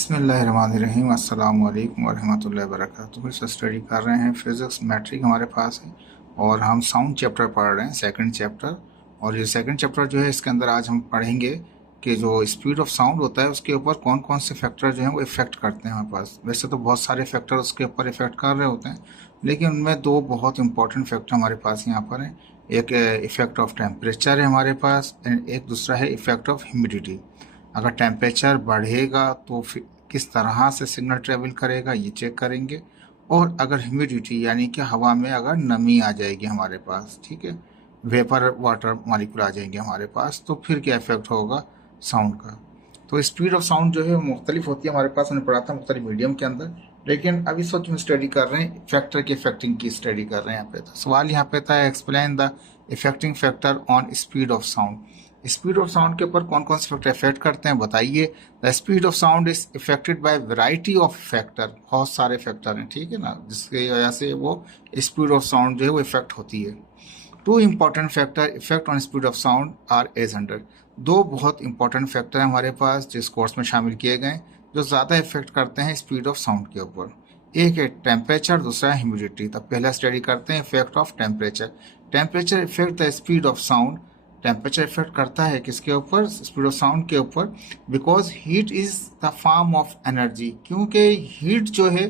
बिस्मिल्लाहिर्रहमानिर्रहीम अस्सलाम वालेकुम वरहमतुल्लाहि वबरकातुहू। हम स्टडी कर रहे हैं फिज़िक्स मैट्रिक हमारे पास है और हम साउंड चैप्टर पढ़ रहे हैं, सेकंड चैप्टर। और ये सेकंड चैप्टर जो है इसके अंदर आज हम पढ़ेंगे कि जो स्पीड ऑफ साउंड होता है उसके ऊपर कौन कौन से फैक्टर जो हैं वो इफ़ेक्ट करते हैं हमारे पास। वैसे तो बहुत सारे फैक्टर उसके ऊपर इफ़ेक्ट कर रहे होते हैं, लेकिन उनमें दो बहुत इंपॉर्टेंट फैक्टर हमारे पास यहाँ पर हैं। एक इफ़ेक्ट ऑफ टेम्परेचर है हमारे पास एंड एक दूसरा है इफ़ेक्ट ऑफ ह्यूमिडिटी। अगर टेम्परेचर बढ़ेगा तो फिर किस तरह से सिग्नल ट्रेवल करेगा ये चेक करेंगे। और अगर ह्यूमिडिटी यानी कि हवा में अगर नमी आ जाएगी हमारे पास, ठीक है, वेपर वाटर मॉलिक्यूल आ जाएंगे हमारे पास, तो फिर क्या इफेक्ट होगा साउंड का। तो स्पीड ऑफ साउंड जो है मुख्तलिफ होती है हमारे पास, हमने पढ़ा था मुख्तलिफ मीडियम के अंदर। लेकिन अभी इस वक्त हम स्टडी कर रहे हैं फैक्टर के इफेक्टिंग की स्टडी कर रहे हैं। यहाँ पे तो सवाल यहाँ पे था, explain the affecting factor on speed of sound. Speed of sound के ऊपर कौन कौन से फैक्टर इफेक्ट करते हैं बताइए। The speed of sound is affected by variety of factor. बहुत सारे फैक्टर हैं, ठीक है ना, जिसकी वजह से वो स्पीड ऑफ साउंड जो है वो इफेक्ट होती है। Two important factor affect on speed of sound are as under. दो बहुत इंपॉर्टेंट फैक्टर हैं हमारे पास जिस कोर्स में शामिल किए गए जो ज़्यादा इफेक्ट करते हैं स्पीड ऑफ साउंड के ऊपर। एक है टेम्परेचर, दूसरा है ह्यूमिडिटी। तब पहला स्टडी करते हैं effect of temperature. Temperature effect the speed of sound. Temperature effect करता है किसके ऊपर, स्पीड ऑफ साउंड के ऊपर। Because heat is the form of energy, क्योंकि हीट जो है,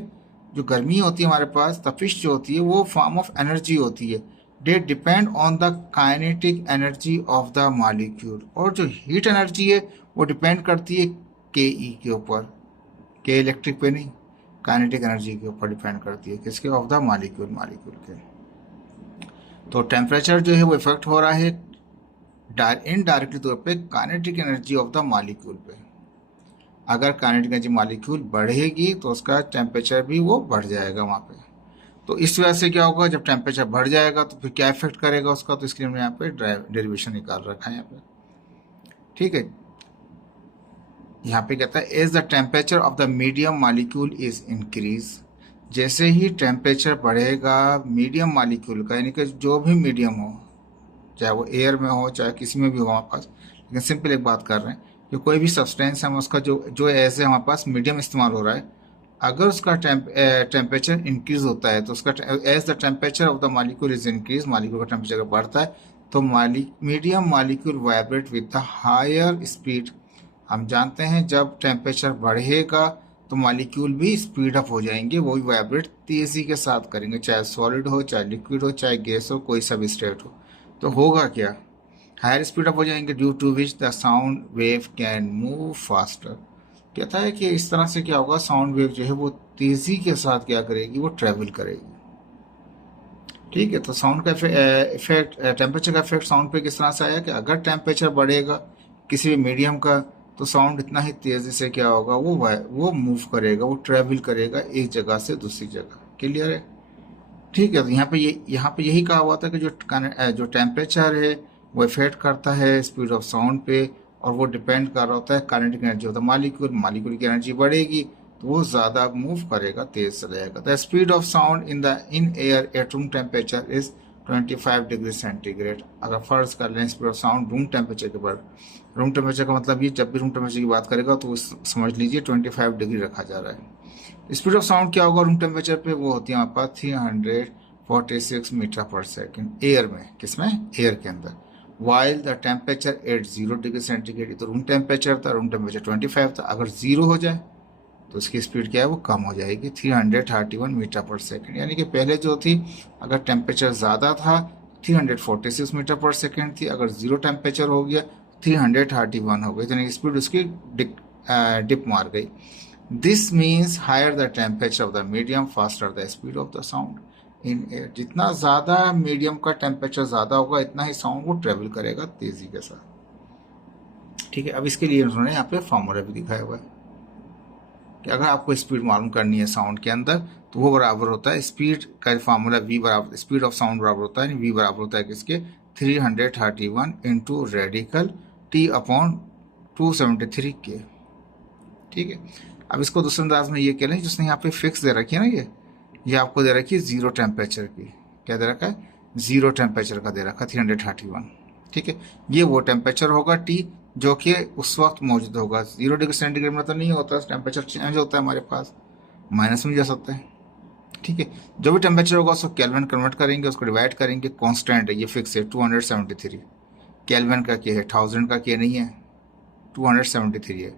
जो गर्मी होती है हमारे पास, तपिश जो होती है वो फॉर्म ऑफ एनर्जी होती है। They depend on the kinetic energy of the molecule. और जो हीट एनर्जी है वो डिपेंड करती है के ई के ऊपर, के इलेक्ट्रिक पे नहीं, काइनेटिक एनर्जी के ऊपर डिपेंड करती है, किसके, ऑफ द मॉलिक्यूल के। तो टेम्परेचर जो है वो इफेक्ट हो रहा है इनडायरेक्टली तौर पे kinetic energy of the molecule पे। अगर काइनेटिक एनर्जी मॉलिक्यूल बढ़ेगी तो उसका टेम्परेचर भी वो बढ़ जाएगा वहाँ पे। तो इस वजह से क्या होगा, जब टेम्परेचर बढ़ जाएगा तो फिर क्या इफेक्ट करेगा उसका, तो इसके लिए हमने यहाँ पे डेरिवेशन निकाल रखा है यहाँ पे, ठीक है। यहाँ पे कहता है as the temperature of the medium molecule is increase. जैसे ही टेम्परेचर बढ़ेगा मीडियम मॉलिक्यूल का, यानी कि जो भी मीडियम हो, चाहे वो एयर में हो चाहे किसी में भी हो हमारे पास, लेकिन सिंपल एक बात कर रहे हैं कि कोई भी सब्सटेंस है उसका जो जो एज है हमारे पास मीडियम इस्तेमाल हो रहा है, अगर उसका टेम्परेचर इंक्रीज होता है तो उसका as the temperature of the molecule is increase, molecule का टेम्परेचर बढ़ता है तो medium molecule vibrate with the higher speed. हम जानते हैं जब टेम्परेचर बढ़ेगा तो मॉलिक्यूल भी स्पीड अप हो जाएंगे, वो भी वाइब्रेट तेजी के साथ करेंगे, चाहे सॉलिड हो चाहे लिक्विड हो चाहे गैस हो, कोई सा भी स्टेट हो। तो होगा क्या, हायर स्पीड अप हो जाएंगे, due to which the sound wave can move faster. कहता है कि इस तरह से क्या होगा, साउंड वेव जो है वो तेजी के साथ क्या करेगी, वो ट्रेवल करेगी, ठीक है। तो साउंड का इफेक्ट, टेम्परेचर का इफेक्ट साउंड पे किस तरह से आया कि अगर टेम्परेचर बढ़ेगा किसी भी मीडियम का तो साउंड इतना ही तेजी से क्या होगा, वो मूव करेगा, वो ट्रेवल करेगा एक जगह से दूसरी जगह। क्लियर है, ठीक है। तो यहाँ पे यही कहा हुआ था कि जो टेम्परेचर है वो इफेक्ट करता है स्पीड ऑफ साउंड पे, और वो डिपेंड कर रहा होता है kinetic energy of the molecule की एनर्जी बढ़ेगी तो वो ज़्यादा मूव करेगा, तेज चला जाएगा। The speed of sound in air at room temperature is 25 degree centigrade. अगर फर्ज कर लें speed of sound room temperature के बाद, रूम टेम्परेचर का मतलब ये जब भी रूम टेम्परेचर की बात करेगा तो समझ लीजिए 25 डिग्री रखा जा रहा है। स्पीड ऑफ साउंड क्या होगा रूम टेम्परेचर पे, वो होती है हमारे पास 346 मीटर पर सेकेंड एयर में, किसमें, एयर के अंदर। While the temperature at 0 degree centigrade, तो रूम टेम्परेचर था, रूम टेम्परेचर 25 था, अगर 0 हो जाए तो उसकी स्पीड क्या है, वो कम हो जाएगी, 331 मीटर पर सेकेंड। यानी कि पहले जो थी, अगर टेम्परेचर ज़्यादा था 346 मीटर पर सेकेंड थी, अगर 0 टेम्परेचर हो गया 331 हो गई, यानी कि स्पीड उसकी डिप मार गई। This means higher the temperature of the medium faster the speed of the sound in air. जितना ज़्यादा मीडियम का टेम्परेचर ज़्यादा होगा इतना ही साउंड वो ट्रेवल करेगा तेज़ी के साथ, ठीक है। अब इसके लिए उन्होंने यहाँ पे फॉर्मूला भी दिखाया हुआ है कि अगर आपको स्पीड मालूम करनी है साउंड के अंदर तो वो बराबर होता है, स्पीड का फार्मूला वी बराबर, स्पीड ऑफ साउंड बराबर होता है, वी बराबर होता है किसके, 331 इंटू रेडिकल टी अपॉन 273 के, ठीक है। अब इसको दूसरे अंदाज में ये कह लें, जिसने यहाँ पे फिक्स दे रखी है ना, ये आपको दे रखी है 0 टेम्परेचर की, क्या दे रखा है, 0 टेम्परेचर का दे रखा है 331, ठीक है। ये वो टेम्परेचर होगा टी जो कि उस वक्त मौजूद होगा। 0 डिग्री सेंटीग्रेड में तो नहीं होता, टेम्परेचर चेंज होता है हमारे पास, माइनस में जा सकता है। ठीक है, जो भी टेम्परेचर होगा उसको केल्विन कन्वर्ट करेंगे, उसको डिवाइड करेंगे, कांस्टेंट है ये, फिक्स है 273। केल्विन का क्या है, 1000 का क्या नहीं है, 273 है।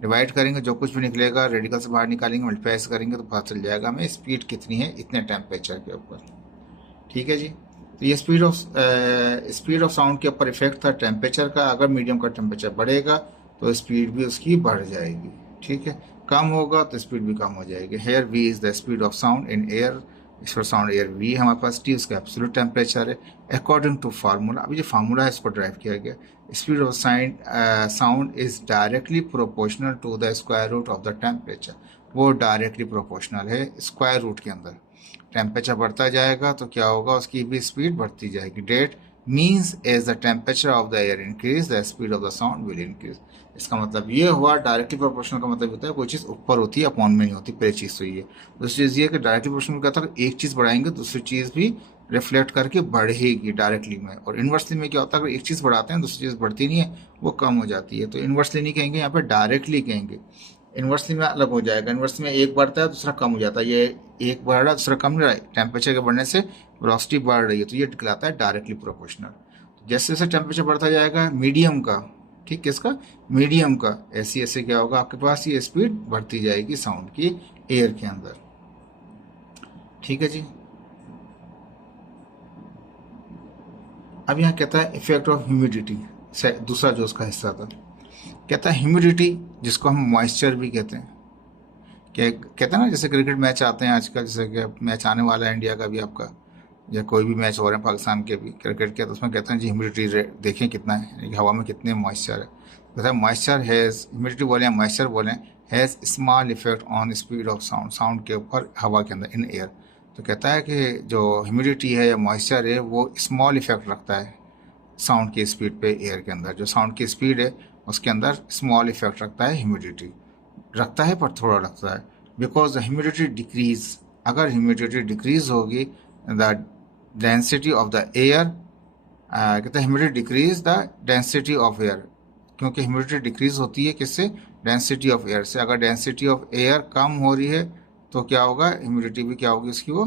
डिवाइड करेंगे, जो कुछ भी निकलेगा रेडिकल से बाहर निकालेंगे, मल्टीप्लाई करेंगे तो पता चल जाएगा हमें स्पीड कितनी है इतने टेम्परेचर के ऊपर। ठीक है जी, तो ये स्पीड ऑफ साउंड के ऊपर इफेक्ट था टेम्परेचर का। अगर मीडियम का टेम्परेचर बढ़ेगा तो स्पीड भी उसकी बढ़ जाएगी। ठीक है, कम होगा तो स्पीड भी कम हो जाएगी। Here V is the speed of sound in air, इसका साउंड एयर वी हमारे पास, टी उसका एब्सोल्यूट टेम्परेचर है अकॉर्डिंग टू फार्मूला। अभी जो फार्मूला है इसको ड्राइव किया गया, speed of sound is directly proportional to the square root of the temperature. वो डायरेक्टली प्रोपोर्शनल है स्क्वायर रूट के अंदर। टेम्परेचर बढ़ता जाएगा तो क्या होगा, उसकी भी स्पीड बढ़ती जाएगी। That means as the temperature of the air increase the speed of the sound will increase. इसका मतलब ये हुआ, डायरेक्टली प्रोपोर्शनल का मतलब होता है कोई चीज़ ऊपर होती है अपॉन में नहीं होती। पहली चीज़ तो ये। दूसरी चीज़ ये कि डायरेक्टली प्रोपोर्शनल क्या था, एक चीज़ बढ़ाएंगे दूसरी चीज़ भी रिफ्लेक्ट करके बढ़ेगी डायरेक्टली में। और इन्वर्सली में क्या होता है, अगर एक चीज़ बढ़ाते हैं दूसरी चीज़ बढ़ती नहीं है, वो कम हो जाती है। तो इन्वर्सली नहीं कहेंगे, यहाँ पे डायरेक्टली कहेंगे। इन्वर्सली में अलग हो जाएगा, इन्वर्सली में एक बढ़ता है दूसरा कम हो जाता है, ये एक बढ़ रहा है दूसरा कम रहा है, टेम्परेचर के बढ़ने से वेलोसिटी बढ़ रही है, तो ये कहलाता है डायरेक्टली प्रोपोर्शनल। जैसे जैसे टेम्परेचर बढ़ता जाएगा मीडियम का, ठीक है, इसका मीडियम का, ऐसे ऐसे क्या होगा आपके पास, ये स्पीड बढ़ती जाएगी साउंड की एयर के अंदर। ठीक है जी, अब यहाँ कहता है इफेक्ट ऑफ ह्यूमिडिटी, दूसरा जो उसका हिस्सा था, कहता है ह्यूमिडिटी, जिसको हम मॉइस्चर भी कहते हैं। क्या कहते हैं ना, जैसे क्रिकेट मैच आते हैं आजकल, जैसे कि मैच आने वाला है इंडिया का भी आपका, या कोई भी मैच हो रहे हैं पाकिस्तान के भी क्रिकेट के, तो उसमें कहते हैं जी ह्यूमिडिटी रेट देखें कितना है, यानी कि हवा में कितने मॉइस्चर है। कहता है मॉइस्चर हैज़, ह्यूमिडिटी बोलें मॉइस्चर बोलें, has small effect on speed of sound, sound के ऊपर हवा के अंदर इन एयर। तो कहता है कि जो ह्यूमिडिटी है या मॉइस्चर है वो स्मॉल इफेक्ट रखता है साउंड की स्पीड पे एयर के अंदर। जो साउंड की स्पीड है उसके अंदर स्मॉल इफेक्ट रखता है, ह्यूमिडिटी रखता है पर थोड़ा रखता है। बिकॉज द ह्यूमिडिटी डिक्रीज, अगर ह्यूमिडिटी डिक्रीज होगी the density of the air, कहते हैं humidity decrease the density of air, क्योंकि ह्यूमिडिटी डिक्रीज होती है किससे, डेंसिटी ऑफ एयर से। अगर डेंसिटी ऑफ एयर कम हो रही है तो क्या होगा, ह्यूमिडिटी भी क्या होगी उसकी, वो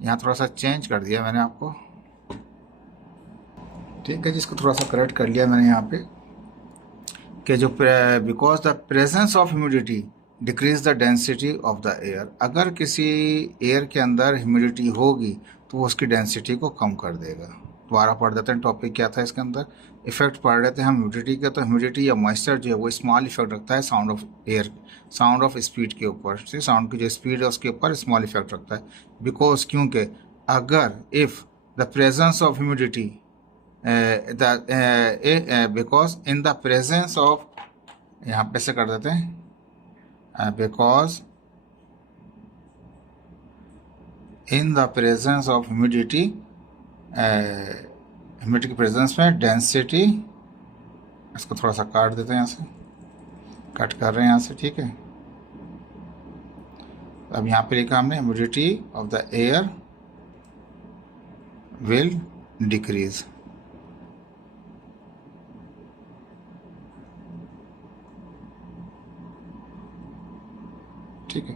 यहाँ थोड़ा सा चेंज कर दिया मैंने आपको। ठीक है, जिसको थोड़ा सा करेक्ट कर लिया मैंने यहाँ पे, कि जो because the presence of humidity decrease the density of the air. अगर किसी एयर के अंदर ह्यूमिडिटी होगी तो वो उसकी डेंसिटी को कम कर देगा। दोबारा पढ़ देते हैं, टॉपिक क्या था इसके अंदर, इफेक्ट पढ़ रहे थे हम ह्यूमिडिटी के। तो ह्यूमिडिटी या मॉइस्चर जो है वो स्मॉल इफेक्ट रखता है sound of air, sound of speed के ऊपर, से साउंड की जो स्पीड है उसके ऊपर स्मॉल इफेक्ट रखता है। बिकॉज क्योंकि अगर if the presence of humidity because in the presence of, यहाँ पे से कर देते हैं, because in the presence of humidity, humidity की प्रेजेंस में डेंसिटी, इसको थोड़ा सा काट देते हैं, यहाँ से कट कर रहे हैं यहाँ से। ठीक है, अब यहाँ पे लिखा हमने humidity of the air will decrease. ठीक है,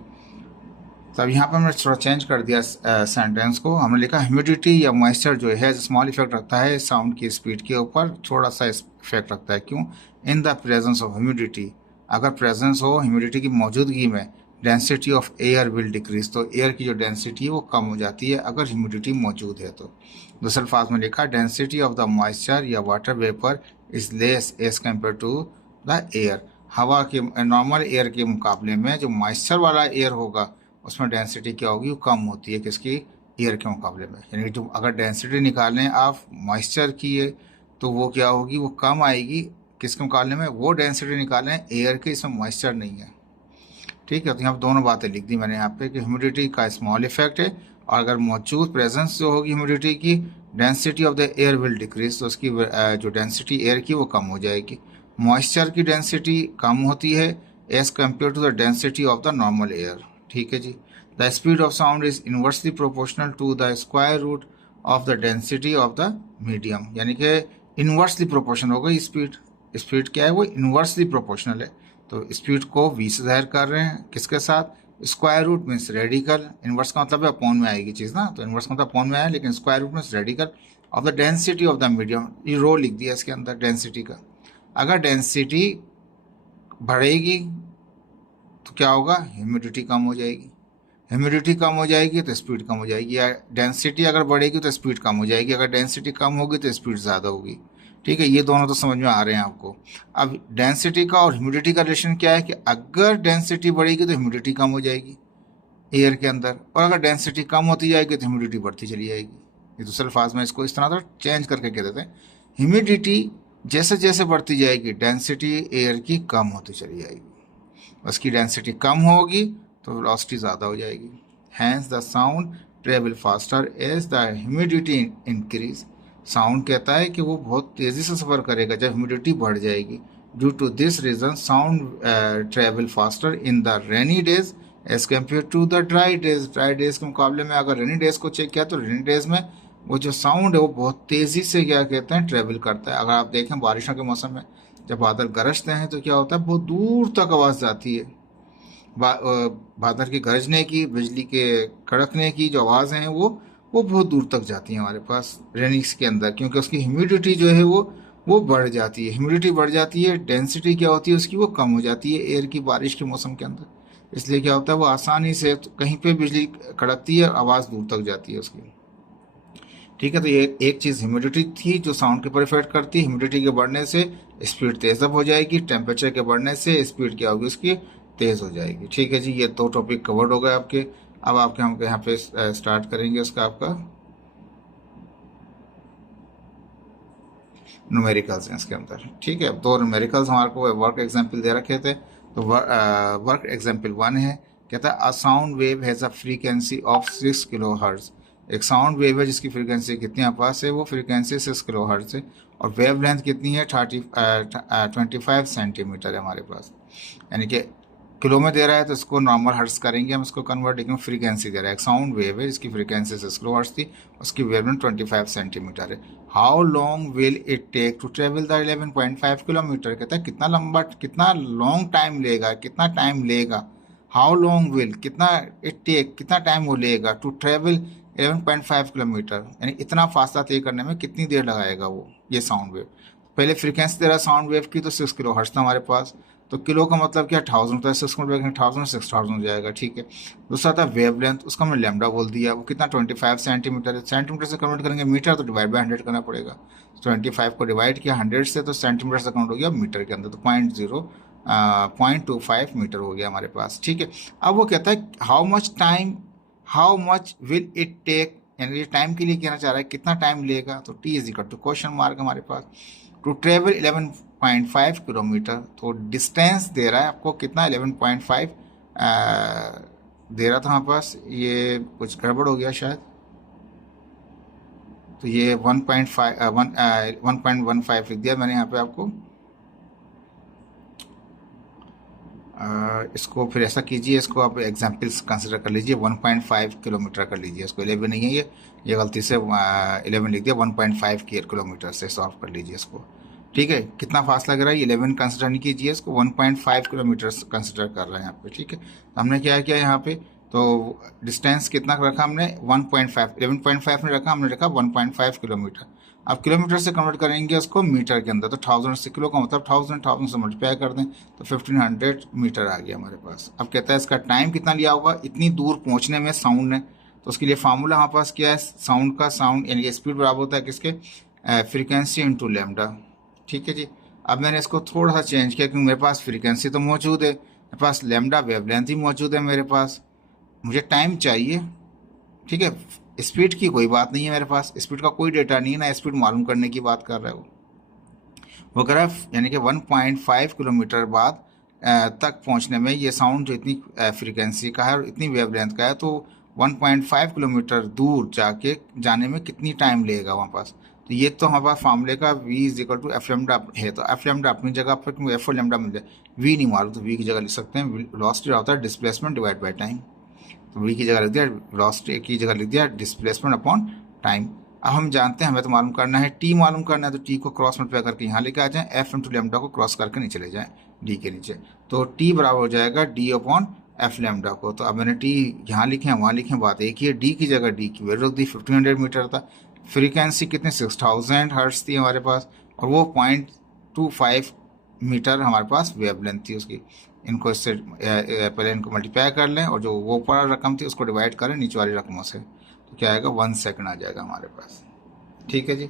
तो अब यहाँ पर हमने थोड़ा चेंज कर दिया सेंटेंस को। हमने लिखा ह्यूमिडिटी या मॉइस्चर जो है स्मॉल इफेक्ट रखता है साउंड की स्पीड के ऊपर, थोड़ा सा इफेक्ट रखता है। क्यों, in the presence of humidity, अगर प्रेजेंस हो ह्यूमिडिटी की मौजूदगी में, density of air will decrease, तो एयर की जो डेंसिटी है वो कम हो जाती है अगर ह्यूमिडिटी मौजूद है। तो दूसरे अल्फाज में लिखा डेंसिटी ऑफ द मॉइस्चर या water vapour is less as compare to the air. हवा के नॉर्मल एयर के मुकाबले में जो मॉइस्चर वाला एयर होगा उसमें डेंसिटी क्या होगी, वो कम होती है किसकी, एयर के मुकाबले में। यानी कि जो अगर डेंसिटी निकालें आप मॉइस्चर की है तो वो क्या होगी, वो कम आएगी किसके मुकाबले में, वो डेंसिटी निकालें एयर के, इसमें मॉइस्चर नहीं है। ठीक है, तो यहाँ पर दोनों बातें लिख दी मैंने यहाँ पे कि ह्यूमिडिटी का स्मॉल इफेक्ट है, और अगर मौजूद प्रेजेंस जो होगी ह्यूमिडिटी की, density of the air will decrease, तो उसकी जो डेंसिटी एयर की वो कम हो जाएगी। मॉइस्चर की डेंसिटी कम होती है as compare to the density of the normal air. ठीक है जी, the speed of sound is inversely proportional to the square root of the density of the medium, यानी कि इनवर्सली प्रोपोर्शनल हो गई स्पीड, स्पीड क्या है वो इन्वर्सली प्रोपोर्शनल है। तो स्पीड को v से ज़ाहिर कर रहे हैं किसके साथ, square root means radical, inverse का मतलब है अपॉन में आएगी चीज़ ना, तो इन्वर्स का मतलब अपॉन में आया, लेकिन square root means radical of the density of the medium. ये रो लिख दिया इसके अंदर डेंसिटी का। अगर डेंसिटी बढ़ेगी तो क्या होगा, ह्यूमिडिटी कम हो जाएगी, ह्यूमिडिटी कम हो जाएगी तो स्पीड कम हो जाएगी, या डेंसिटी अगर बढ़ेगी तो स्पीड कम हो जाएगी, अगर डेंसिटी कम होगी तो स्पीड ज़्यादा होगी। ठीक है, ये दोनों तो समझ में आ रहे हैं आपको। अब डेंसिटी का और ह्यूमिडिटी का रिलेशन क्या है कि अगर डेंसिटी बढ़ेगी तो ह्यूमिडिटी कम हो जाएगी एयर के अंदर, और अगर डेंसिटी कम होती जाएगी तो ह्यूमिडिटी बढ़ती चली जाएगी। ये दूसरे अल्फाज में इसको इस तरह तो चेंज करके कह देते हैं, ह्यूमिडिटी जैसे जैसे बढ़ती जाएगी डेंसिटी एयर की कम होती चली जाएगी, उसकी डेंसिटी कम होगी तो वेलोसिटी ज़्यादा हो जाएगी। Hence the sound travel faster as the humidity increase. Sound कहता है कि वो बहुत तेज़ी से सफ़र करेगा जब ह्यूमिडिटी बढ़ जाएगी। Due to this reason sound travel faster in the rainy days as compare to the dry days. Dry days के मुकाबले में अगर रेनी डेज को चेक किया तो रेनी डेज में वो जो साउंड है वो बहुत तेज़ी से क्या कहते हैं ट्रेवल करता है। अगर आप देखें बारिशों के मौसम में जब बादल गरजते हैं तो क्या होता है, बहुत दूर तक आवाज़ जाती है। बादल के गरजने की, बिजली के कड़कने की जो आवाज़ हैं वो बहुत दूर तक जाती हैं हमारे पास रेनिक्स के अंदर, क्योंकि उसकी ह्यूमिडिटी जो है वो बढ़ जाती है। ह्यूमिडिटी बढ़ जाती है, डेंसिटी क्या होती है उसकी वो कम हो जाती है एयर की बारिश के मौसम के अंदर। इसलिए क्या होता है वो आसानी से कहीं पे बिजली कड़कती है, आवाज़ दूर तक जाती है उसकी। ठीक है, तो ये एक चीज़ ह्यूमिडिटी थी जो साउंड के ऊपर इफेक्ट करती है। ह्यूमिडिटी के बढ़ने से स्पीड तेज़ अप हो जाएगी, टेम्परेचर के बढ़ने से स्पीड क्या होगी उसकी तेज़ हो जाएगी। ठीक है जी, ये दो टॉपिक कवर्ड हो गए आपके। अब आपके हम यहाँ पे स्टार्ट करेंगे उसका आपका न्यूमेरिकल्स हैं इसके अंदर। ठीक है, दो न्यूमेरिकल्स हमारे को वर्क एग्जाम्पल दे रखे थे। तो वर्क एग्जाम्पल 1 है, कहता है a sound wave has a frequency of 6 kilo hertz. एक साउंड वेव है जिसकी फ्रीक्वेंसी कितनी आपके पास है, वो फ्रीक्वेंसी 6 किलो हर्ट्ज है, और वेव लेंथ कितनी है 25 सेंटीमीटर है हमारे पास। यानी कि किलो में दे रहा है तो इसको नॉर्मल हर्ट्ज करेंगे हम इसको कन्वर्ट, लेकिन फ्रीक्वेंसी दे रहा है। एक साउंड वेव है जिसकी फ्रीक्वेंसी 6 किलो हर्ट्ज थी, उसकी वेव लेंथ 25 सेंटीमीटर है। How long will it take to travel the 11.5 kilometre. कहता है कितना लॉन्ग टाइम लेगा, कितना टाइम लेगा। हाउ लॉन्ग विल कितना इट टेक कितना टाइम वो लेगा टू ट्रेवल 11.5 किलोमीटर, यानी इतना फासला तय करने में कितनी देर लगाएगा वो ये साउंड वेव। पहले फ्रीक्वेंसी दे रहा साउंड वेव की तो 6 किलो हर्ट्ज था हमारे पास, तो किलो का मतलब क्या 1000 होता है, 6 को 1000 6000 हो जाएगा। ठीक है, दूसरा था वेव लेंथ, उसका हमने लैम्डा बोल दिया, वो कितना 25 सेंटीमीटर है। सेंटीमीटर से कन्वर्ट करेंगे मीटर तो डिवाइड बाय 100 करना पड़ेगा। 25 को डिवाइड किया 100 से तो सेंटीमीटर से काउंट हो गया मीटर के अंदर, तो 0.25 मीटर हो गया हमारे पास। ठीक है, अब वो कहता है how much will it take, यानी ये टाइम के लिए कहना चाह रहा है कितना टाइम लेगा, तो T is equal to question mark हमारे पास टू ट्रेवल 11.5 किलोमीटर। तो डिस्टेंस दे रहा है आपको कितना 11.5 दे रहा था हमारे पास, ये कुछ गड़बड़ हो गया शायद, तो ये 1.15 लिख दिया मैंने यहाँ पे आपको। इसको फिर ऐसा कीजिए, इसको आप एग्जाम्पल्स कंसिडर कर लीजिए, 1.5 किलोमीटर कर लीजिए, इसको 11 नहीं है, ये गलती से 11 लिख दिया, 1.5 किलोमीटर से सॉल्व कर लीजिए इसको। ठीक है, कितना फासला लग रहा है, 11 कंसिडर नहीं कीजिए, इसको 1.5 किलोमीटर कंसिडर कर रहा है यहाँ पे। ठीक है, तो हमने क्या किया यहाँ पे, तो डिस्टेंस कितना रखा हमने 1.5, 11.5 ने रखा, हमने रखा 1.5 किलोमीटर। अब किलोमीटर से कन्वर्ट करेंगे उसको मीटर के अंदर, तो 1000 से किलो का मतलब 1000 से मल्टीप्लाई कर दें तो 1500 मीटर आ गया हमारे पास। अब कहता है इसका टाइम कितना लिया होगा इतनी दूर पहुंचने में साउंड ने, तो उसके लिए फार्मूला हमारे पास क्या है, साउंड यानी स्पीड बराबर होता है किसके, फ्रीक्वेंसी इंटू लैम्डा। ठीक है जी, अब मैंने इसको थोड़ा सा चेंज किया क्योंकि मेरे पास फ्रीक्वेंसी तो मौजूद है, मेरे पास लैम्डा वेवलेंथ ही मौजूद है मेरे पास, मुझे टाइम चाहिए। ठीक है, स्पीड की कोई बात नहीं है मेरे पास, स्पीड का कोई डेटा नहीं है ना, स्पीड मालूम करने की बात कर रहा है वो कह रहा है, यानी कि 1.5 किलोमीटर बाद तक पहुंचने में ये साउंड जो इतनी फ्रीक्वेंसी का है और इतनी वेवलेंथ का है, तो 1.5 किलोमीटर दूर जाने में कितनी टाइम लेगा वहाँ पास। तो ये तो हमारे पास फार्मूले का v is equal to F lambda है, तो एफ लेमडा अपनी जगह पर क्योंकि एफ लेमडा मिल जाए, v नहीं मालूम तो v की जगह लिख सकते हैं वेलोसिटी होता है डिस्प्लेसमेंट डिवाइड बाय टाइम, तो v की जगह लिख दिया वेलोसिटी की जगह लिख दिया डिस्प्लेसमेंट अपॉन टाइम। अब हम जानते हैं, हमें तो मालूम करना है, टी मालूम करना है, तो टी को क्रॉस मल्टीप्लाई करके यहाँ लेके आ जाएं, एफ इंटू लेमडा को क्रॉस करके नीचे ले जाएं डी के नीचे, तो टी बराबर हो जाएगा डी अपॉन एफ लेमडा को। तो अब मैंने टी यहाँ लिखे हैं, वहाँ लिखे हैं, बात एक ही है, डी की जगह डी की वैल्यू रख दी, 1500 मीटर था, फ्रीक्वेंसी कितनी 6000 हर्ट्ज थी हमारे पास, और वो 0.25 मीटर हमारे पास वेवलेंथ थी उसकी। इनको इससे पहले इनको मल्टीप्लाई कर लें और जो वो ऊपर रकम थी उसको डिवाइड करें नीचे वाली रकमों से, तो क्या आएगा 1 सेकंड आ जाएगा हमारे पास। ठीक है जी,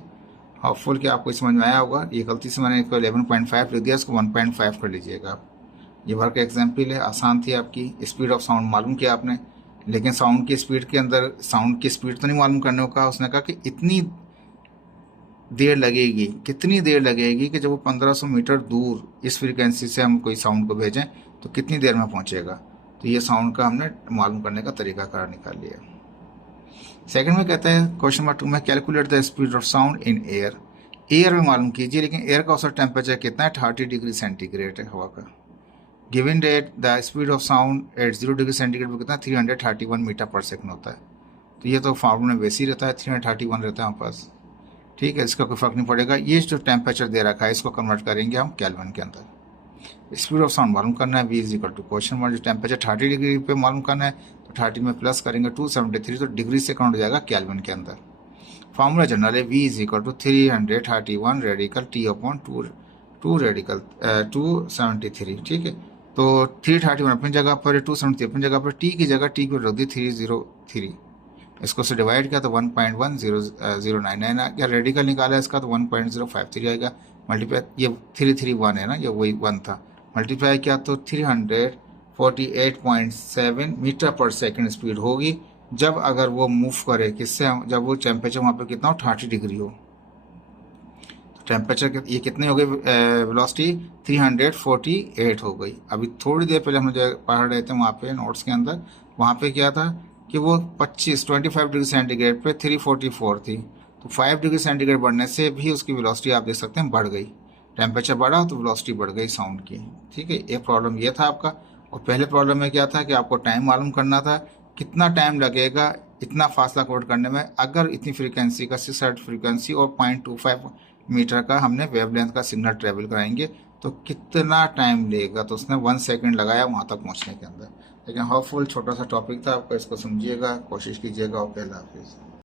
होपफुल कि आपको समझ में आया होगा। ये गलती से मैंने इसको 11.5 लिख दिया, इसको 1.5 कर लीजिएगा आप। ये वर्क एग्जाम्पल है, आसान थी आपकी। स्पीड ऑफ साउंड मालूम किया आपने, लेकिन साउंड की स्पीड के अंदर साउंड की स्पीड तो नहीं मालूम करने को कहा, उसने कहा कि इतनी देर लगेगी, कितनी देर लगेगी कि जब वो 1500 मीटर दूर इस फ्रीक्वेंसी से हम कोई साउंड को भेजें तो कितनी देर में पहुंचेगा। तो ये साउंड का हमने मालूम करने का तरीका कार निकाल लिया। सेकंड में कहता है क्वेश्चन नंबर 2 में, calculate the speed of sound in air. Air में मालूम कीजिए, लेकिन एयर का औसत टेम्परेचर कितना है, 30 डिग्री सेंटीग्रेड है हवा का। Given that the speed of sound at 0 degree centigrade पर कितना 331 मीटर पर सेकंड होता है। तो ये तो फॉर्मूला में वैसे ही रहता है, 331 रहता है हमारे पास। ठीक है, इसका कोई फर्क नहीं पड़ेगा। ये जो टेम्परेचर दे रखा है इसको कन्वर्ट करेंगे हम केल्विन के अंदर। स्पीड ऑफ साउंड मालूम करना है, V is equal to question mark, जो टेम्परेचर 30 डिग्री पे मालूम करना है, तो 30 में प्लस करेंगे 273, तो डिग्री से काउंट हो जाएगा केल्विन के अंदर। फार्मूला जनरल है, V is equal to 331 radical T upon 2 radical 273। ठीक है, तो 331 अपनी जगह पर, 273 अपनी जगह पर, T की जगह T को रख दी 303, इसको से डिवाइड किया तो 1.1099 आ गया। रेडिकल निकाला इसका तो 1.053 आएगा। मल्टीप्लाई, ये 331 है ना, ये वही 1 था, मल्टीप्लाई किया तो 348.7 मीटर पर सेकंड स्पीड होगी जब अगर वो मूव करे किससे, जब वो टेम्परेचर वहाँ पे कितना हो 30 डिग्री हो। तो टेम्परेचर ये कितने हो गए, वेलोसिटी 348 हो गई। अभी थोड़ी देर पहले हम जो पढ़ रहे थे वहाँ पे नोट्स के अंदर, वहाँ पे क्या था कि वो 25 डिग्री सेंटीग्रेड पे 344 थी, तो 5 डिग्री सेंटीग्रेड बढ़ने से भी उसकी वेलोसिटी आप देख सकते हैं बढ़ गई। टेम्परेचर बढ़ा तो वेलोसिटी बढ़ गई साउंड की। ठीक है, एक प्रॉब्लम ये था आपका। और पहले प्रॉब्लम में क्या था कि आपको टाइम मालूम करना था, कितना टाइम लगेगा इतना फासला कवर करने में, अगर इतनी फ्रीक्वेंसी का 6 हर्ट्ज फ्रीक्वेंसी और 0.25 मीटर का हमने वेवलेंथ का सिग्नल ट्रेवल कराएंगे तो कितना टाइम लेगा। तो उसने 1 सेकंड लगाया वहाँ तक पहुँचने के अंदर। लेकिन होपफुल छोटा सा टॉपिक था आपका, इसको समझिएगा, कोशिश कीजिएगा। और अल्लाह हाफिज़।